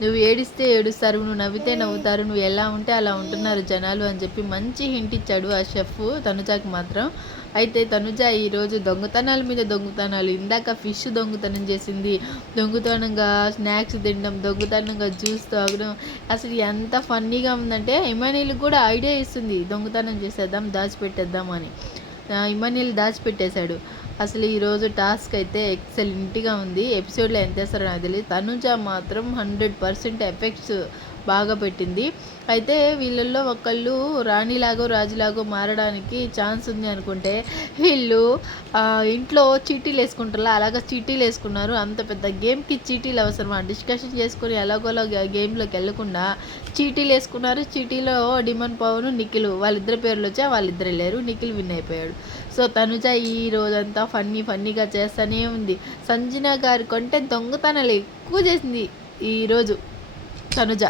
నువ్వు ఏడిస్తే ఏడుస్తారు, నువ్వు నవ్వితే నవ్వుతారు, నువ్వు ఎలా ఉంటే అలా ఉంటున్నారు జనాలు అని చెప్పి మంచి హింట్ ఇచ్చాడు ఆ షెఫ్ తనుజాకి మాత్రం. అయితే తనుజ ఈరోజు దొంగతనాల మీద దొంగతనాలు, ఇందాక ఫిష్ దొంగతనం చేసింది, దొంగతనంగా స్నాక్స్ తినడం, దొంగతనంగా జ్యూస్ తాగడం, అసలు ఎంత ఫన్నీగా ఉందంటే ఇమానీలకు కూడా ఐడియా ఇస్తుంది దొంగతనం చేసేద్దాం దాచిపెట్టేద్దాం అని. ఇమానీల్ దాచిపెట్టేశాడు. అసలు ఈరోజు టాస్క్ అయితే ఎక్సలెంట్గా ఉంది. ఎపిసోడ్లో ఎంత వేస్తారో నాకు తెలియదు. తనుజ మాత్రం 100% ఎఫెక్ట్స్ బాగా పెట్టింది. అయితే వీళ్ళల్లో ఒకళ్ళు రాణిలాగో రాజులాగో మారడానికి ఛాన్స్ ఉంది అనుకుంటే వీళ్ళు ఇంట్లో చీటీలు వేసుకుంటారా అలాగా చీటీలు వేసుకున్నారు. అంత పెద్ద గేమ్కి చీటీలు అవసరమా? డిస్కషన్ చేసుకొని ఎలాగోలా గేమ్లోకి వెళ్ళకుండా చీటీలు వేసుకున్నారు. చీటీలో డిమన్ పవన్ నిఖిల్ వాళ్ళిద్దరి పేర్లు వచ్చా, వాళ్ళిద్దరే లేరు, నిఖిల్ విన్ అయిపోయాడు. సో తనుజ ఈ రోజంతా ఫన్నీగా చేస్తూనే ఉంది. సంజన గారి కంటే దొంగతనాలు ఎక్కువ చేసింది ఈరోజు తనుజ.